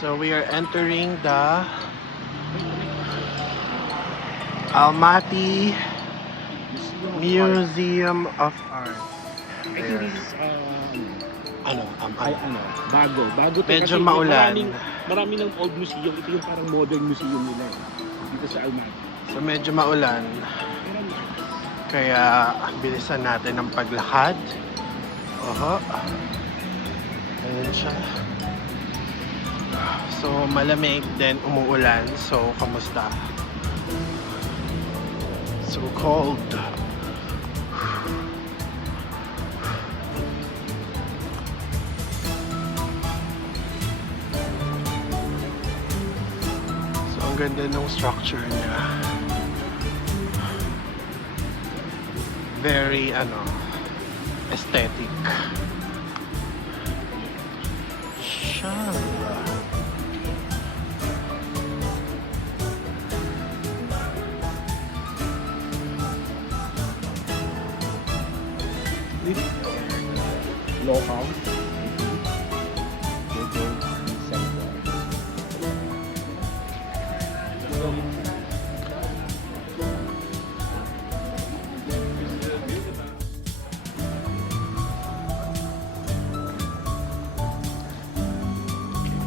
So we are entering the Almaty Museum of Art. I think this is bago to Medyo kasi maulan. marami ng old museum. Ito yung parang modern museum nila dito sa Almaty. So medyo maulan. Kaya bilisan natin ang paglakad. Oho. Ayan siya. So malamig din, umuulan. So kamusta? So cold. So ang ganda ng structure niya. Very aesthetic. Siya. Local.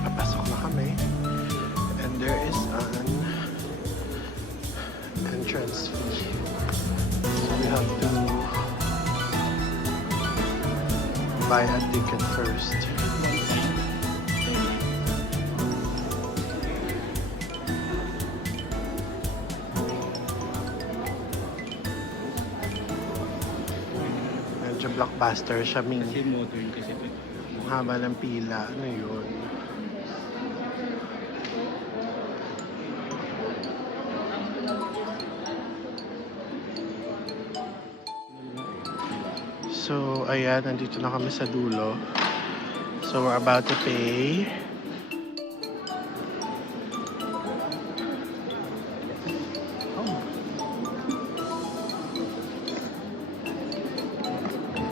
Papasok na kami. And there is an entrance fee. So we have to buy a ticket first. Medyo blockbuster siya, Kasi mini. modern kasi ito. Ang haba ng pila. Ano yun? So, ayan, nandito na kami sa dulo. So, we're about to pay.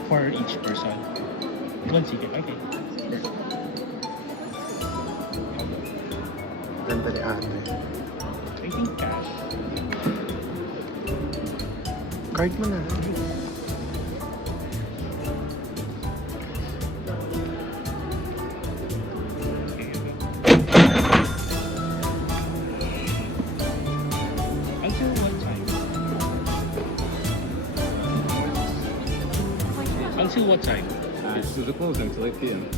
For each person. One ticket, okay. Ganda ni ate. I think cash. Card mo na. Until what time? Until what time? Until the closing, until 8 p.m.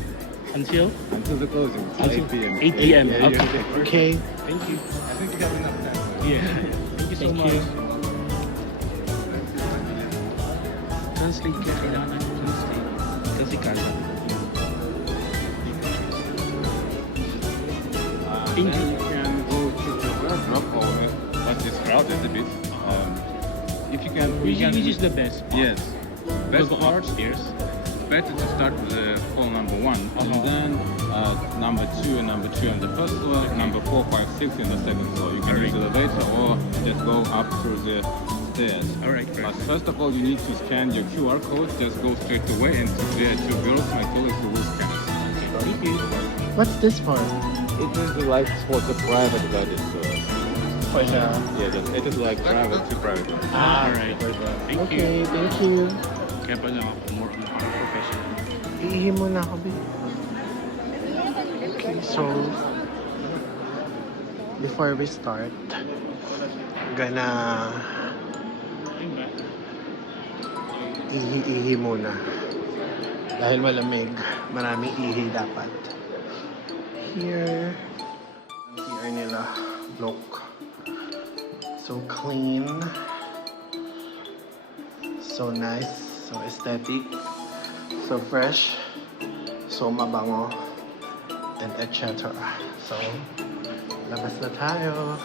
Until? Until the closing, until 8 p.m. 8 p.m. Yeah, Okay. Okay. Thank you. I think you have enough time. Yeah. Thank you so much. Translate ka. Kailangan natin translate. Kasi kala. Then you can go to the workshop or but it's crowded a bit. If you can, Which is the best? yes. Because Best the upstairs. better to start with the hall number 1 and then number 2 and number 3 on the first floor, number 4, 5, 6 in the second floor. You can use the elevator or just go up through the stairs. Alright, But great. first of all, you need to scan your QR code. Just go straight away, and there are 2 girls, my colleagues, who will scan. Thank you. What's this for? It is like for the private wedding. So For the... yeah, it is like private to private. Alright. Thank you. Okay, thank you. Kaya pala ako more on professional. Iihi muna ako, babe. Okay, so... Before we start, gonna ihi muna. Dahil malamig, maraming ihi dapat. Here, nila, look. So clean. So nice. So aesthetic. So fresh. So mabango. And etc. So, labas na tayo.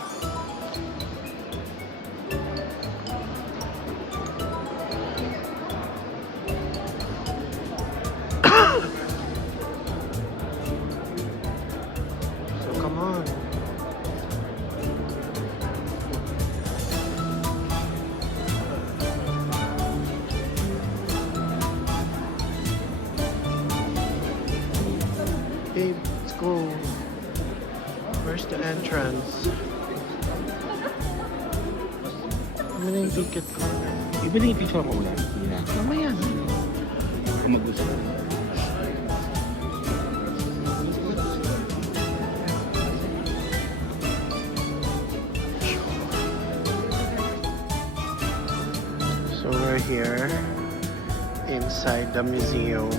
Babe, let's go. Where's the entrance? Ano na yung ticket ko? Ibili yung picture ko ulan. Yeah. Mamaya na. Kung mag-gusto. So we're here inside the museum.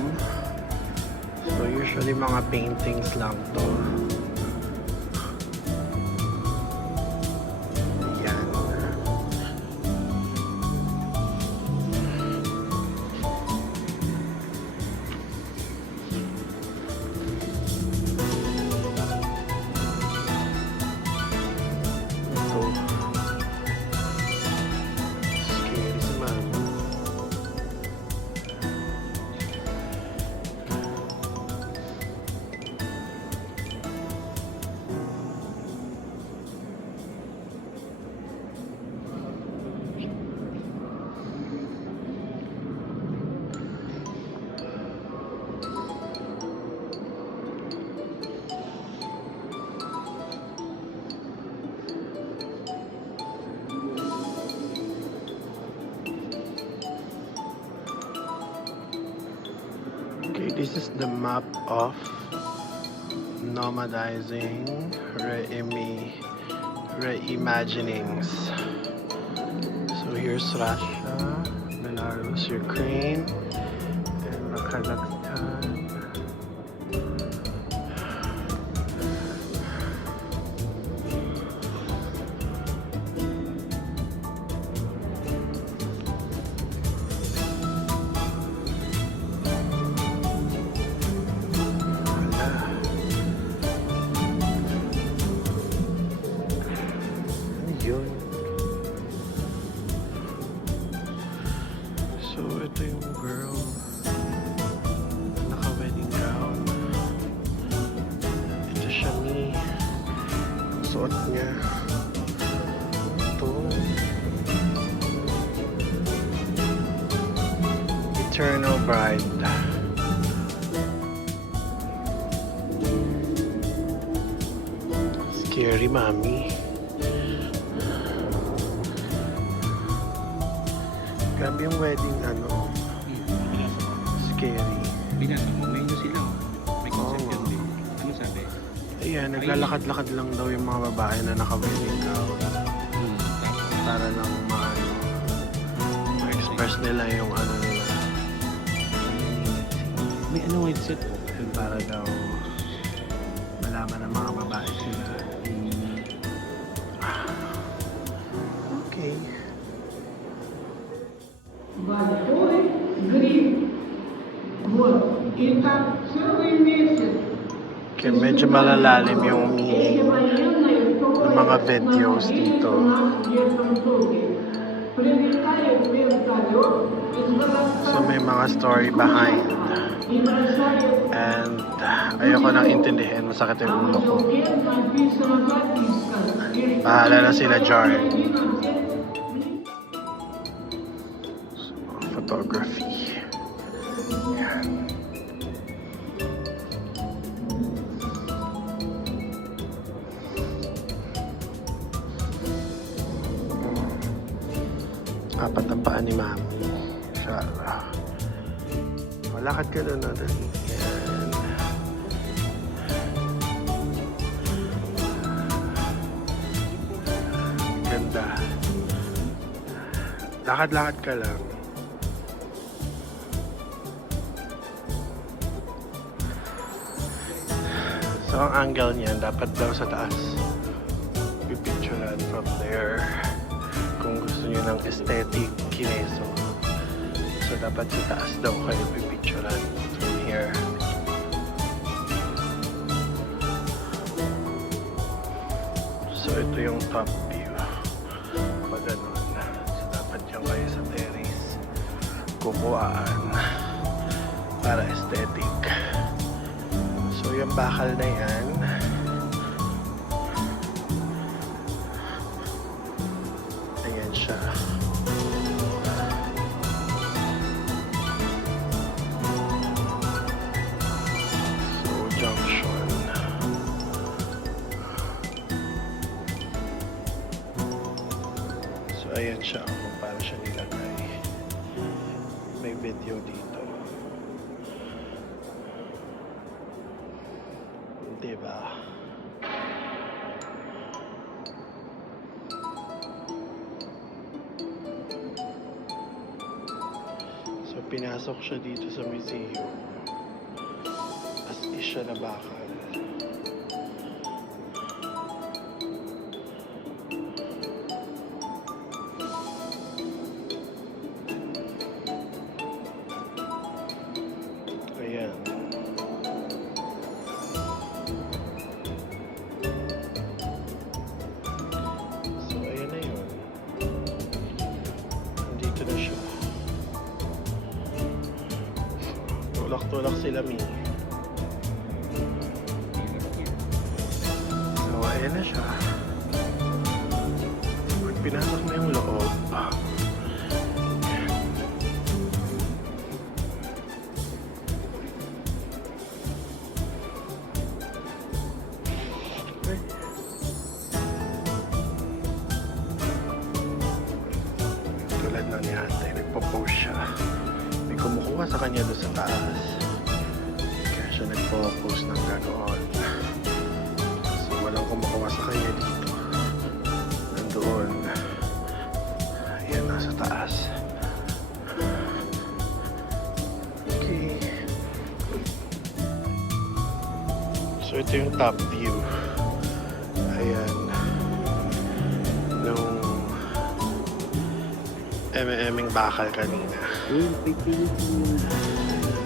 So usually mga paintings lang to. Yan. Ito. Scary si Mama. Okay, this is the map of nomadizing reimaginings. So here's Russia, Belarus, Ukraine, and Kazakhstan. Yun. So, ito yung girl na naka-wedding gown. Ito siya ni suot niya. Ito. Eternal Bride. Scary, Mommy. Grabe yung wedding, scary. Binasa mo, may inyo sila. May concept Oo. yan din. Ano sabi? Ayan, naglalakad-lakad lang daw yung mga babae na naka-wedding gown. Para lang ma-express nila yung ano nila. May ano headset po. Para daw malaman ng mga babae sila. Okay. Большой гриб. Вот. И так целый месяц. Okay, medyo malalalim yung Эти военные, кто ng mga videos здесь dito. у нас в летном доме. Прилетает вертолет из городка. So may mga story behind. И бросает. And ayoko nang intindihin, masakit yung ulo ko. Написана записка. Bahala na sila, Jar. Photography. Yan. Apat ang paa ni Mami. Inshallah. Malakad ka doon natin. Yan. Ganda. Lakad-lakad ka lang. So, ang angle niyan, dapat daw sa taas. Pipicturean from there. Kung gusto niyo ng aesthetic kineso. So, dapat sa taas daw kayo pipicturean from here. So, ito yung top view. Pag ganun. So, dapat dyan kayo sa terrace. Kukuhaan. Para aesthetic. So, yung bakal na yan. Ayan siya. So, junction. ayan siya kung paano siya nilagay. May video dito. Diba? So, pinasok siya dito sa museum. As is siya na bakal. Ayan. So, ayan na yun. Nandito na siya. Tulak-tulak sila, Mi. So, ayan na siya. Pag pinasok na yung loob, tulad ng ni ate, nagpo-post siya. May kumukuha sa kanya doon sa taas. Kaya siya nagpo-post ng ganoon. So, walang kumukuha sa kanya dito. Nandoon. Ayan, nasa taas. Okay. So, ito yung top view. Ayan. Nung eme-eming bakal kanina. Yung pipilit yung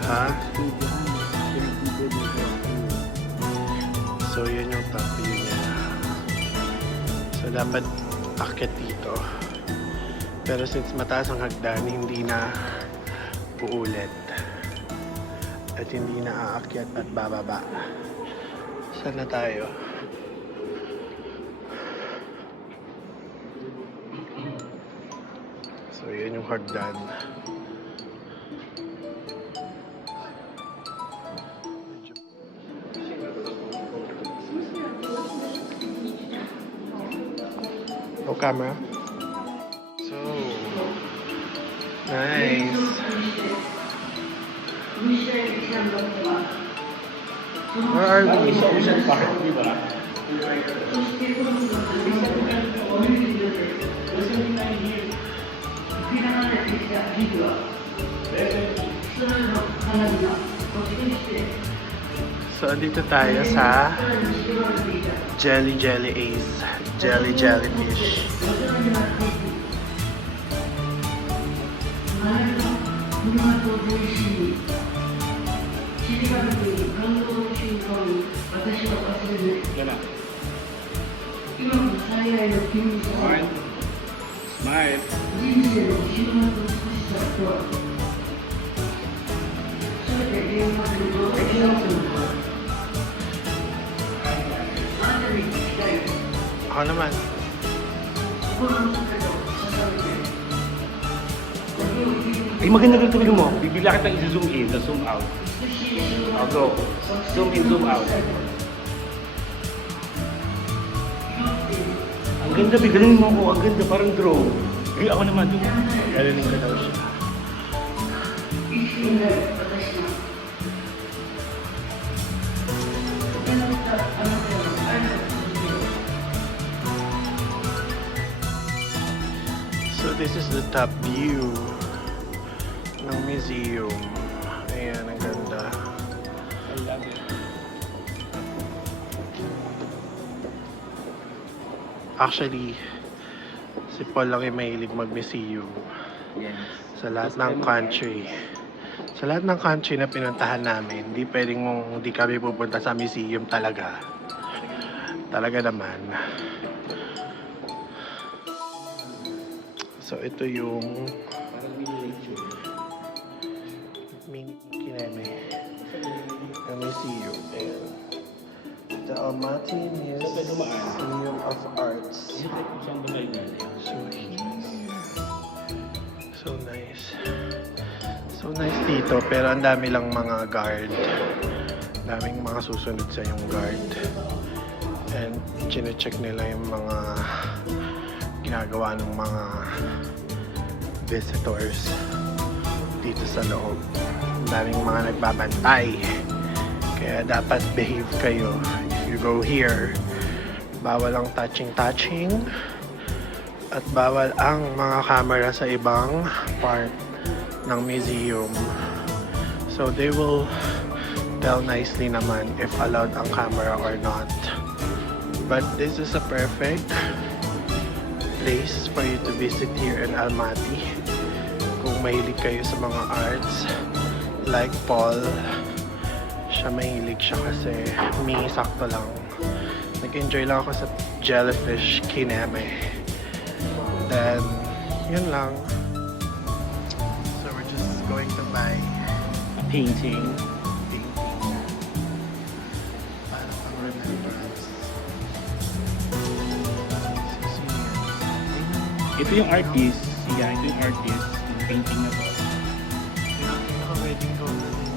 Ha? studihan. Pinag-video dito. So, yun yung top view niya. So, dapat akit dito. Pero since mataas ang hagdan, hindi na uulit. At hindi na aakyat at bababa. Saan na tayo? So, yun yung hagdan. No camera. So, nice. Where are we? So, andito tayo sa Jelly Ace. Jellyfish. Yan na. Smile. Smile. Ako naman. Ay, maganda rin tumigil mo. Bibila kitang i-zoom in, na zoom out. I'll go. Zoom in, zoom out. Ang ganda, bigalanin mo ako. Ang ganda, parang drone. Eh, ako naman. Galanin ka daw siya. So this is the top view ng museum. Ayan, ang ganda. I love it. Actually, si Paul lang yung mahilig mag-museum Yes. sa lahat ng country. Sa lahat ng country na pinuntahan namin, hindi pwedeng hindi kami pupunta sa museum talaga. Talaga naman. So ito yung Parang mini-lecture. mini kineme ng museum. Ayan. The Almaty Museum of Arts. Is it like kung saan ba tayo galing? So here. So nice. So nice dito, pero ang dami lang mga guard. Daming mga susunod sa yung guard. And chine-check nila yung mga ginagawa ng mga visitors dito sa loob. Ang daming mga nagbabantay. Kaya dapat behave kayo. If you go here, bawal ang touching at bawal ang mga camera sa ibang part ng museum. So they will tell nicely naman if allowed ang camera or not. But this is a perfect place for you to visit here in Almaty. Kung mahilig kayo sa mga arts, like Paul, siya mahilig siya kasi sakto lang. Nag-enjoy lang ako sa jellyfish kineme. Then, yun lang. So we're just going to buy A painting. para pang remembrance. Ito yung artist. Yeah, ito yung artist. Yung painting na to. Pinaka-wedding gown na din.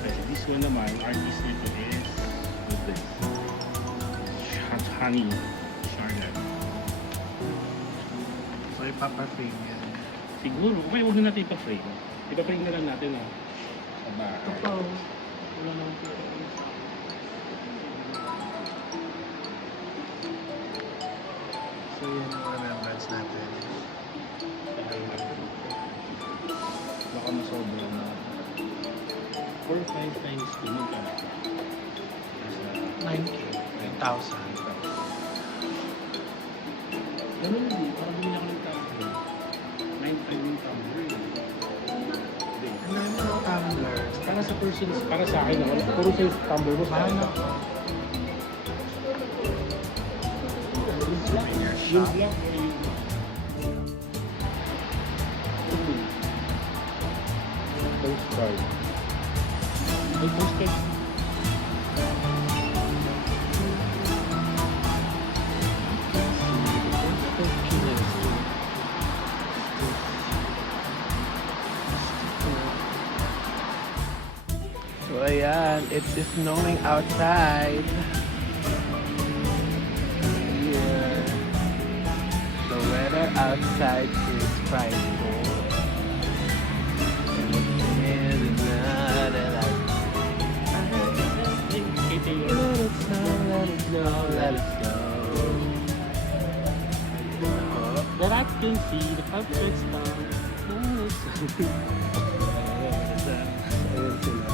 Kasi this one naman, artist nito is this. Honey Charlotte. So ipapa-frame yan. Siguro, okay, huwag na natin ipa-frame. Ipa-frame na lang natin sa bahay. Wala naman po. So yun ang remembrance natin. Baka masobra na. 4 or 5 times 2 magkano? 9K. 9,000. Ganun din, parang bumili ako ng tumbler. 9 times yung tumbler. Ang dami ng tumbler. Para sa persons, para sa akin, puro sa tumbler mo sa akin. Yung black or yung... Postcard. May postcard. So ayan, it's snowing outside. Yeah. The weather outside is frightful. It's not like let it snow, let it snow, let it snow. That I can see the perfect star. Ayun sila.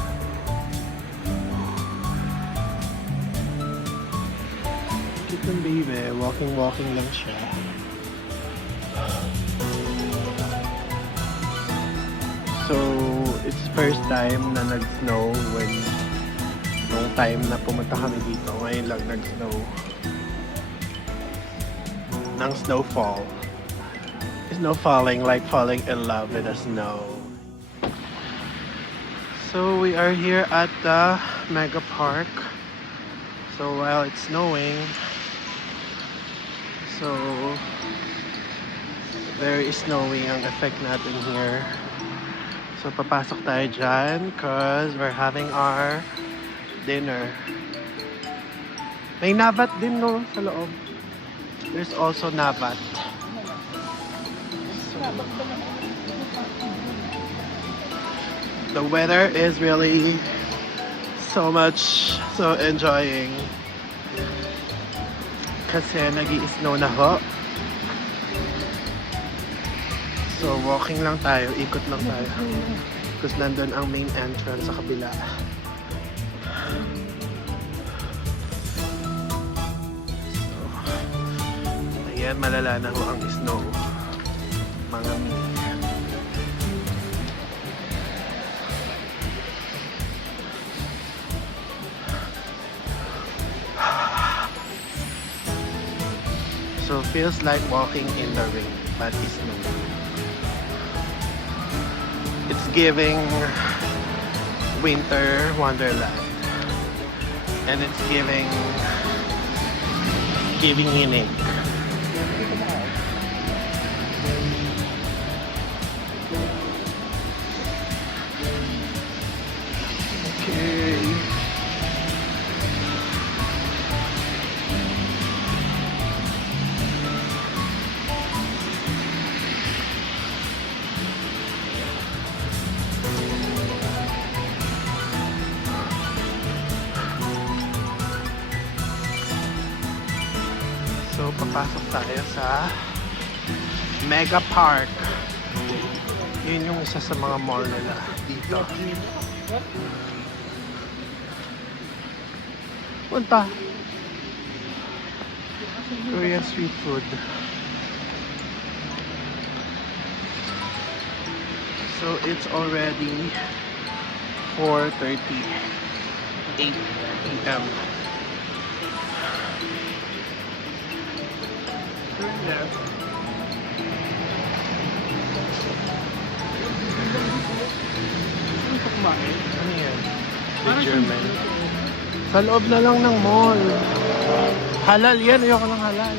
Cute ng baby, walking lang siya. So, it's first time na nag-snow when nung time na pumunta kami dito. Ngayon lang nag-snow. Ng snowfall. Snow falling like falling in love with the snow. So we are here at the Mega Park. So while it's snowing, so very snowy ang effect natin here. So papasok tayo dyan cause we're having our dinner. May nabat din no sa loob. There's also nabat. The weather is really so enjoying kasi nag-i-snow na ho. So walking lang tayo, ikot lang tayo kasi nandun ang main entrance sa kabila. So ayan, malala na ho ang snow mga so feels like walking in the rain, but it's no. It's giving winter wonderland, and it's giving unique. Okay. So, papasok tayo sa Mega Park. Yun yung isa sa mga mall nila dito. Punta. Korean street food. So, it's already 4:38 p.m. Turn left. Ano yan? The German. Sa loob na lang ng mall. Halal yan. Ayoko ng halal.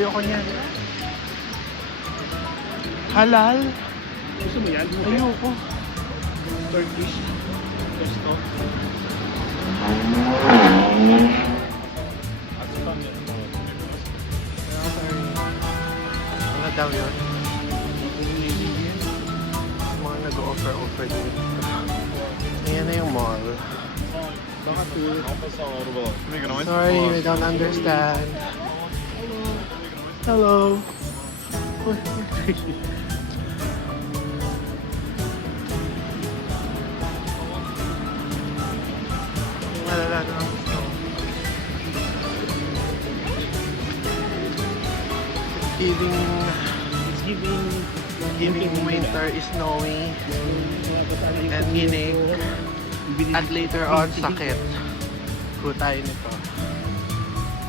Ayoko niyan. Halal? Gusto mo yan? Ayoko. Turkish pesto. Ano daw yun? Mga nag-offer dito. Ayan na yung mall. Sorry, we don't understand. Hello. Wala na. It's Giving winter is snowy and ginig at later on sakit. Go tayo nito.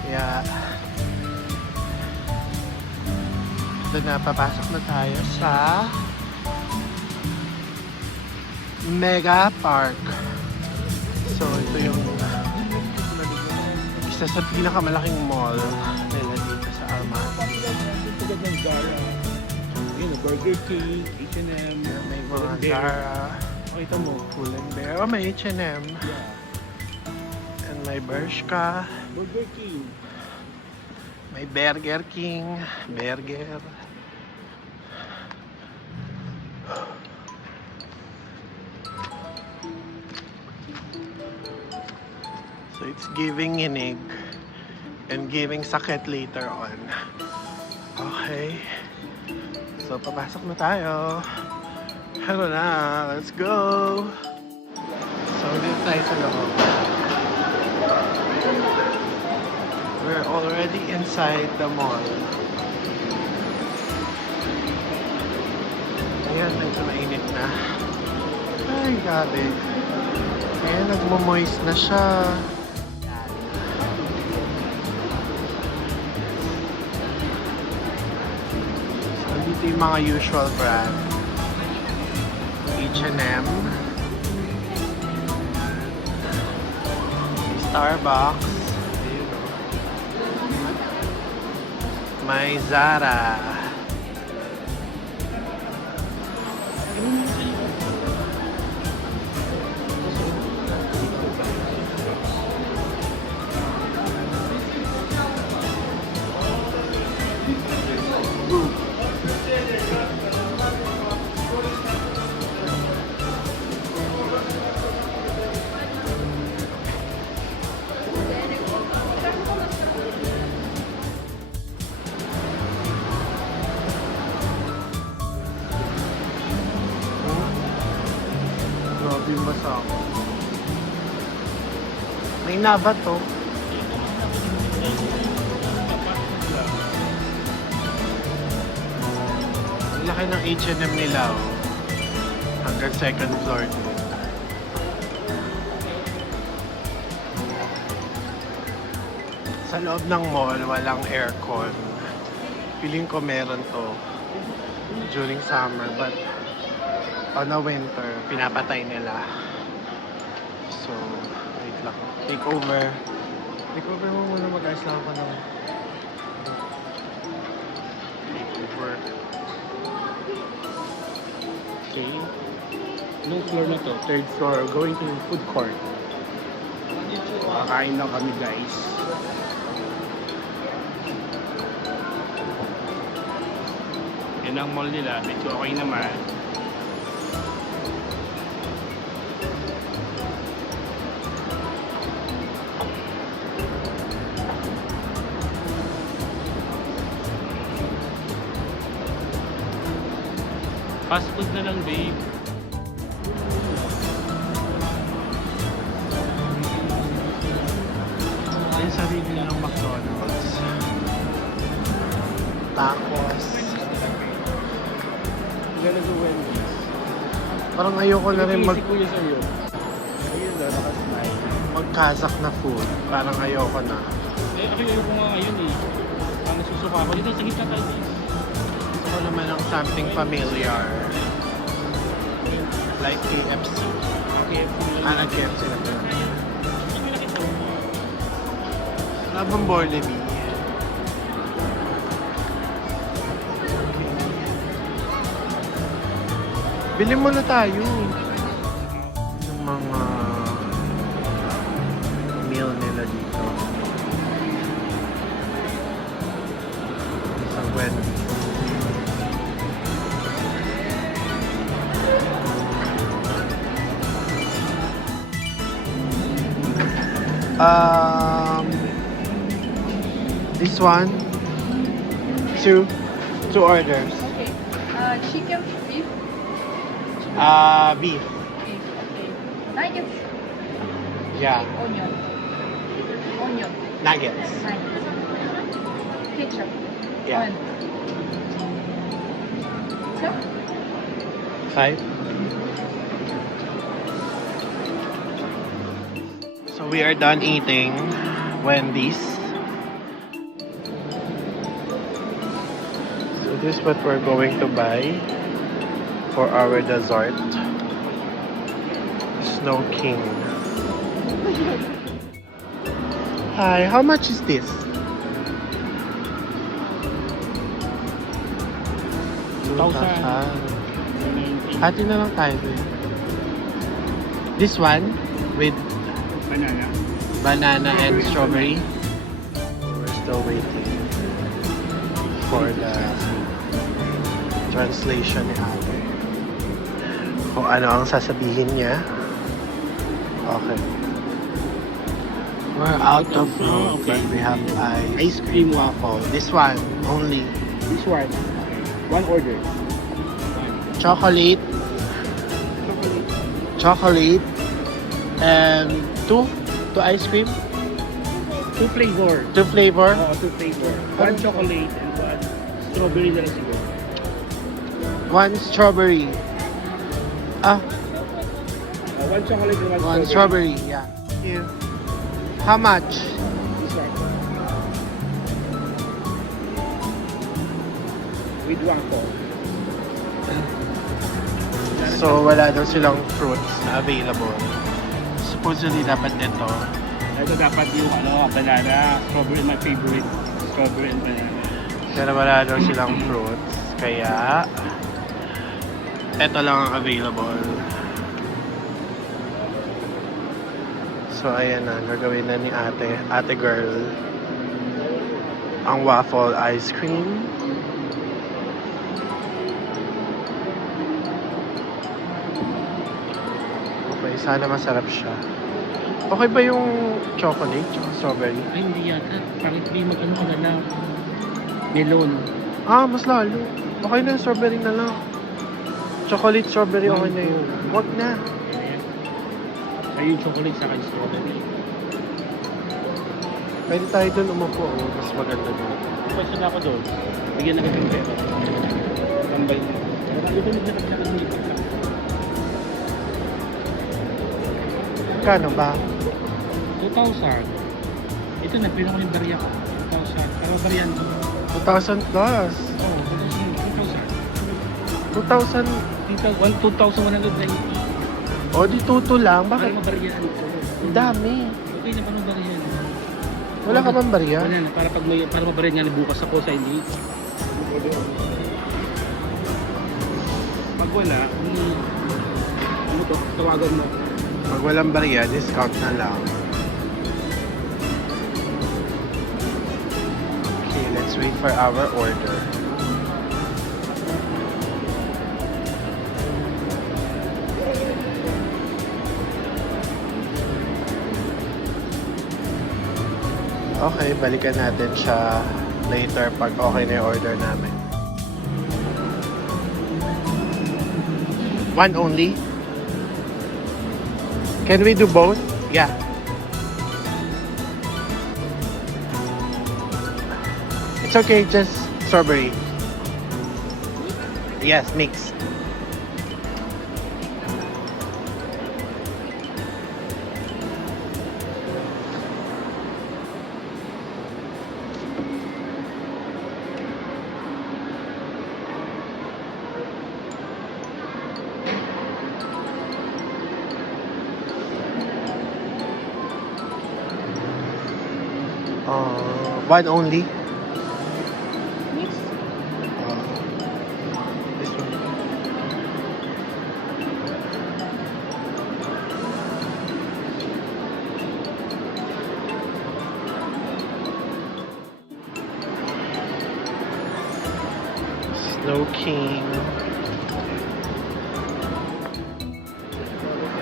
Kaya ito na, papasok na tayo sa Mega Park. So ito yung isa sa pinakamalaking mall nila dito sa Almaty. Burger King, H&M, May mga Zara, Ito mo. Pull&Bear. Oh, may H&M. And may Bershka. Burger King. May Burger King. Burger. So it's giving inig and giving sakit later on. Okay. So papasok na tayo. Ano na, let's go! So dito tayo sa loob. We're already inside the mall. Ayan, medyo mainit na. Ay, gabi. Ayan, nagmo-moist na siya. So, dito yung mga usual brand. H&M. Starbucks. Ayun, oh. May Zara. Grabe yung basa ako. May nabat to. Ang laki ng H&M nila, oh. Hanggang second floor din. Sa loob ng mall, walang aircon. Feeling ko meron to during summer, but on a winter, pinapatay nila. So, wait lang. Take over. Take over mo muna, mag-ayos lang ako ng take over. Okay. Anong floor na to? Third floor. Going to food court. Makakain na kami, guys. Yan ang mall nila. Medyo okay naman. Fast food na lang, babe. Yung sarili ng McDonald's. Tacos. Gonna go Wendy's. Parang ayoko na rin Si Kuya sa'yo. ayun na, nakasmile. Mag-Kazakh na food. Parang ayoko na. Eh, ako ayoko nga ngayon eh. Parang nasusuka ako. Dito sa gitna tayo. Gusto ko naman ng something familiar. Like KFC. Okay. KFC na to. Labang Borleby. Bili muna tayo. Yung mga meal nila dito. Sa Wendy's. This one, two orders. Okay. Chicken, beef, Beef. beef. Okay. Nuggets, Yeah, onion, nuggets. nuggets. Ketchup. Yeah. One. So, 5. So we are done eating Wendy's. So this is what we're going to buy for our dessert. Snow King. Hi, how much is this? 2,000. Hati na lang tayo. This one with Banana. banana and strawberry. We're still waiting for the translation ni Ate. Kung ano ang sasabihin niya. Okay. We're out of fruit, but we have ice cream waffle. This one only. This one. One order. Chocolate, and two ice cream, Two flavor. two flavor. Two flavor. One chocolate and one strawberry na lang siguro. One strawberry. One chocolate and One strawberry. Yeah. Thank you. How much? This one. With waffle. So, wala daw silang fruits na available. Supposedly, dapat ito. Ito dapat yung banana, strawberry, my favorite. Strawberry and banana. Pero wala daw silang fruits. Kaya, ito lang ang available. So, ayan na. Gagawin na ni ate girl, ang waffle ice cream. Okay, sana masarap siya. Okay ba yung chocolate tsaka strawberry? Ay, hindi yata. Pangit may mag-ano ka na lang. Melon. Mas lalo. Okay na yung strawberry na lang. Chocolate, strawberry, okay na yun. Wag na. Ayan. Ay, yung chocolate sa akin strawberry. Pwede tayo dun umupo. Mas maganda dun. Pwede na ako doon. Bigyan na kita pera. Tambay mo. Dito naglalakad dito. Kano ba? 2,000. Ito na, pinako yung barya ko. 2,000. Pero baryan ko. 2,000 plus. Oo, 2,000. 2,000. 2,190. O, di tuto lang. Para Bakit? mabaryan ko. Ang dami. Okay na, paano baryan? Wala ka bang barya? Wala na, para pag may, para mabaryan nga bukas ako sa hindi. Pag wala, ano to, tawagan mo. Pag walang barya, discount na lang. Okay, let's wait for our order. Okay, balikan natin siya later pag okay na yung order namin. One only? Can we do both? Yeah. It's okay, just strawberry. Yes, mix. One only. Mix. This one. Snow King.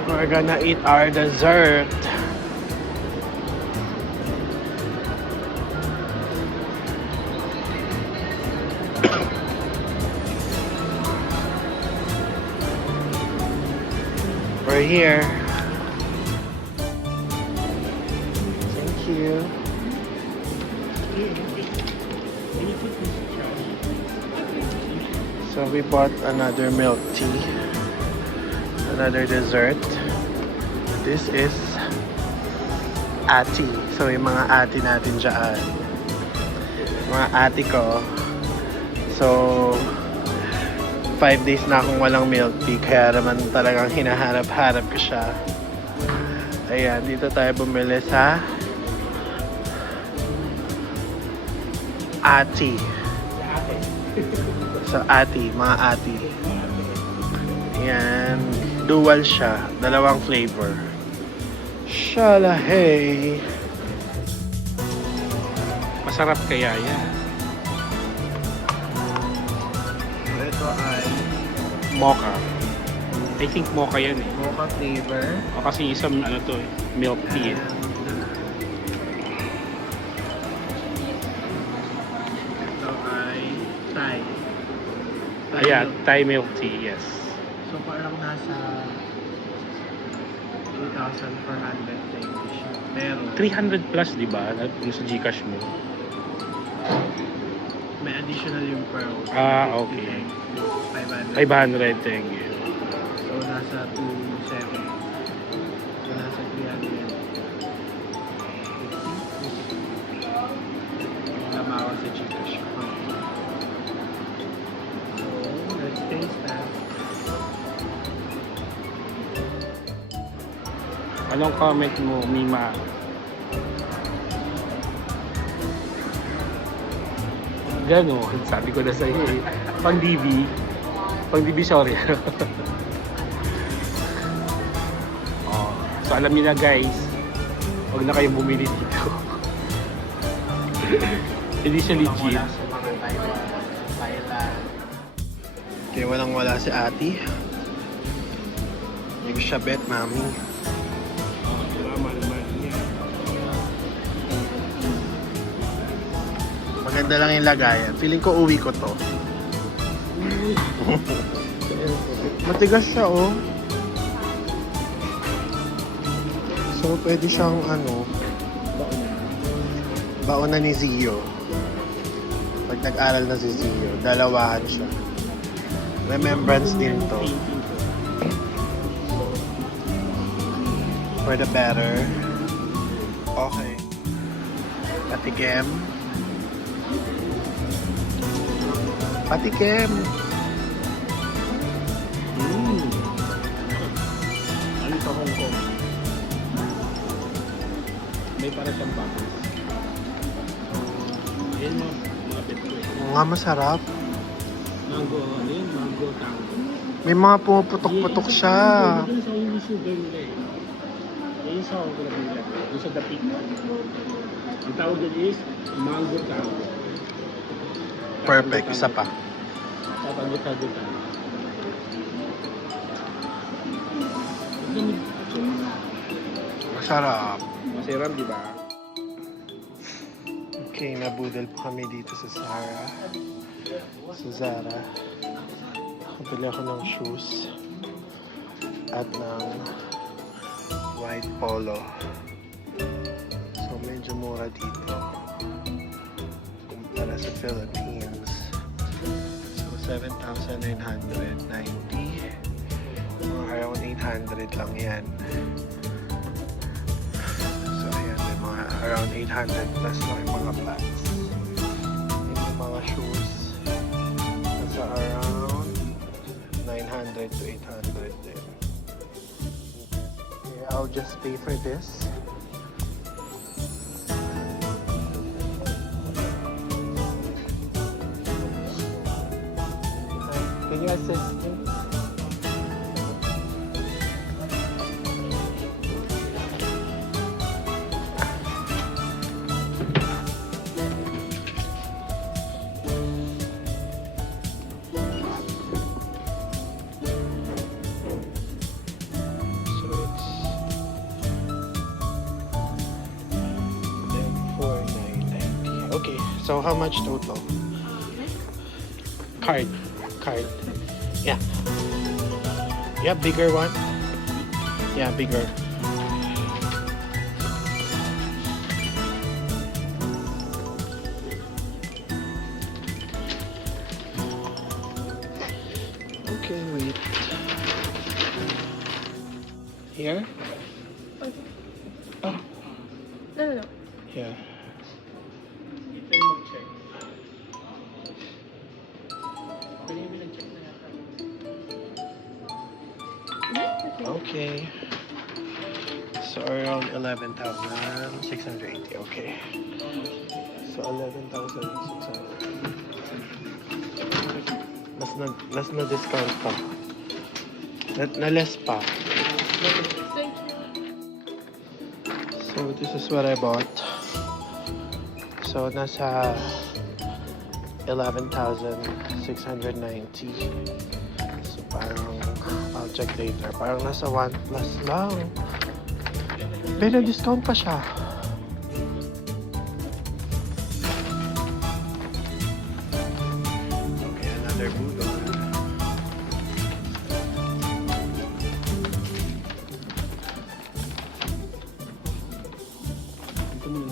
We're gonna eat our dessert. We're here. Thank you. So we bought another milk tea. Another dessert. This is ati. So yung mga ati natin dyan. Mga ati ko. So 5 days na akong walang milk tea, kaya naman talagang hinaharap-harap ko siya. Ayan, dito tayo bumili sa Ati. Sa Ati, mga Ati. Ayan, dual siya, dalawang flavor. Shalahey! Masarap kaya yan. Ito ay Mocha. I think mocha yan eh. mocha flavor. O kasi isang ano to eh, milk tea eh. Ito ay Thai. Ayan, Thai milk tea, yes. So parang nasa 2,400 English. Pero 300 plus, di ba? Kung sa Gcash mo. may additional yung pearl. Ah, okay. 500. 500, thank you. So nasa 270. So nasa 300. Lamawa sa Gcash ko. So let's taste that. Anong comment mo, Mima? Ganon, sabi ko na sa'yo eh. Pang DB, sorry. Oh, so alam niyo na guys, huwag na kayong bumili dito. Hindi siya legit. Okay, walang wala si Ati. Hindi ko siya bet, mami. Maganda lang yung lagayan. Feeling ko uwi ko to. Matigas siya, oh. So, pwede siyang, baon na ni Zio. Pag nag-aral na si Zio, dalawahan siya. Remembrance din to. For the better. Okay. Patikim. Patikim. Ano sa Hong Kong? May para siyang bubbles. Ayan mga pet ko eh. Oo nga, masarap. Mango, ano yun? Mango tango. May mga pumuputok-putok siya. Doon sa yung sugar nila eh. Ayun sa Hong Kong nila. Doon sa dapit. Ang tawag doon is mango tango. Perfect. Isa pa. Tatangot-tagutan. Masarap. Masarap, di ba? Okay, nabudol po kami dito sa Zara. Sa Zara. Kapili ako ng shoes. at ng white polo. So medyo mura dito kumpara sa Philippines. So 7,990, around 800 lang yan. So ayan, may mga around 800 plus lang yung mga flats. Yung mga shoes nasa around 900 to 800 din. Okay, I'll just pay for this. Can you assist me? So it's then 4,990. Okay, so how much total? Card. Yeah. Yeah, bigger one. Yeah, bigger. Okay, wait. Here? Okay. Oh, No. yeah. Ito yung mag-check. Pwede yung pinag-check na yata. Okay. So around 11,680. Okay. So 11,600. Mas na discount pa. Na less pa. Thank you. So this is what I bought. So nasa 11,690. So parang I'll check later. Parang nasa 1 plus lang. Pero discount pa siya. Okay, another budol. Ito muna.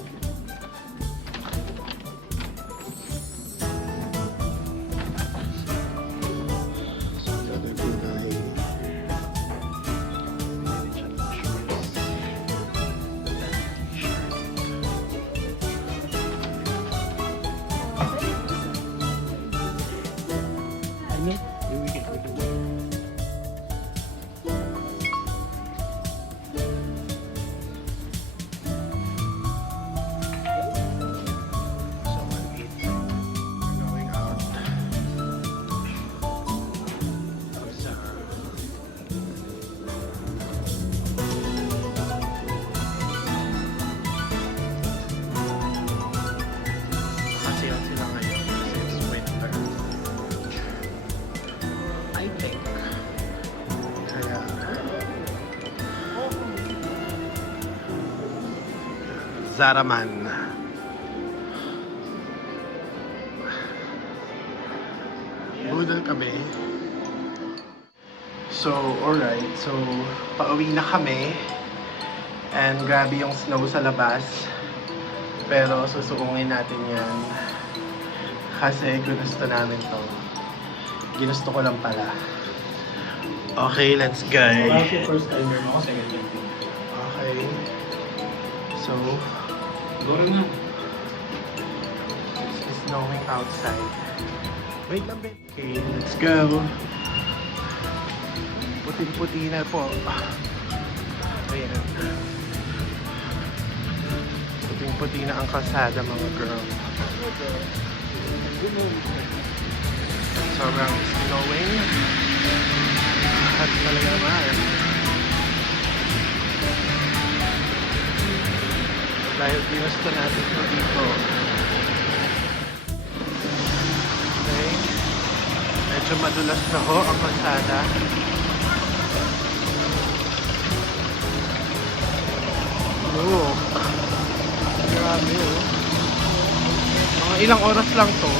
So another budol ay pinili siya ng shorts. Ano? Yung weekend. So 180. We're going out. Sa Naka-sale sila ngayon kasi it's winter. I think. Kaya Zaraman. Budol kami. So, alright. So, pauwi na kami. And grabe yung snow sa labas. Pero susuungin natin yan. Kasi gusto namin to. Ginusto ko lang pala. Okay, let's go. Wala ko first timer mo ako, second time. Okay. So, Siguro na. it's snowing outside. Wait lang, babe. Okay, let's go. Puting-puti na po. Ayan. Puting-puti na ang kalsada, mga girl. Sobrang snowing. At talaga naman. Dahil ginusto natin ito dito. Okay. Medyo madulas na ho ang kalsada. Look. Grabe oh. Mga ilang oras lang to.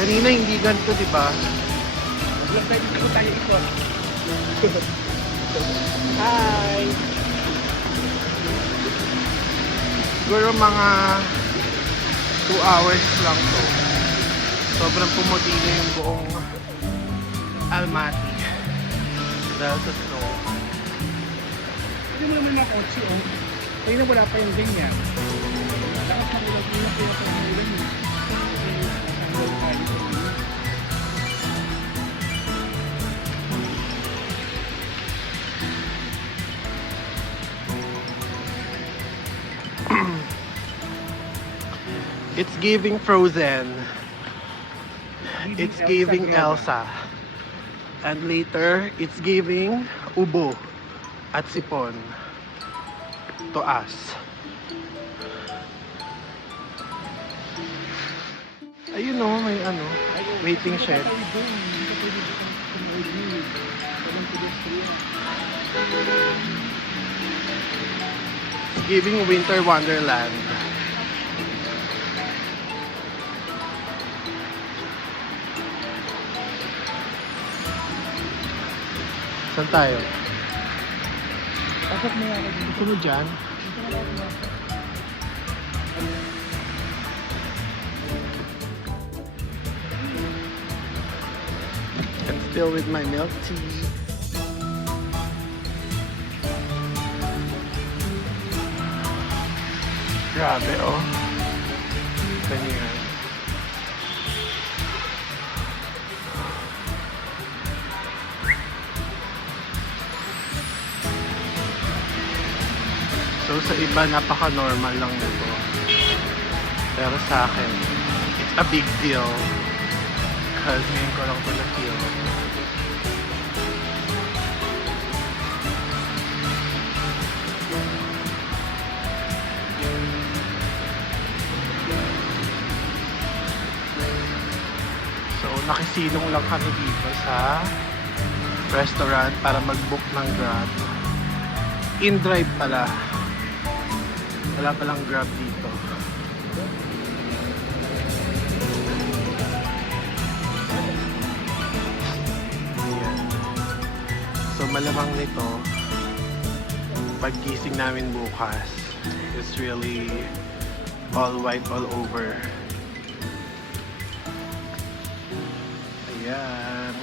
Kanina hindi ganito, di ba? Wala tayo ikot. Hi! Siguro mga 2 hours lang to. Sobrang pumuti na yung buong Almaty dahil sa snow. Hindi mo naman nakotse, oh. Kaya na wala pa yung ganyan. Lakas ng ulang-ulang kaya pa yung ulan yun. It's giving Frozen. It's giving Elsa. And later, it's giving Ubo at Sipon to us. Ayun o, may ano, waiting shed. It's giving Winter Wonderland. Saan tayo? Pasok mo ako dito. Gusto mo dyan? And still with my milk tea. Grabe oh. Ganyan. So sa iba napaka-normal lang nito. Pero sa akin, it's a big deal. Because ngayon ko lang ito na-feel. So nakisilong lang kami dito sa restaurant para mag-book ng Grab. In-drive pala. Wala palang Grab dito. Ayan. So malamang nito, paggising namin bukas, it's really all white all over. Ayan.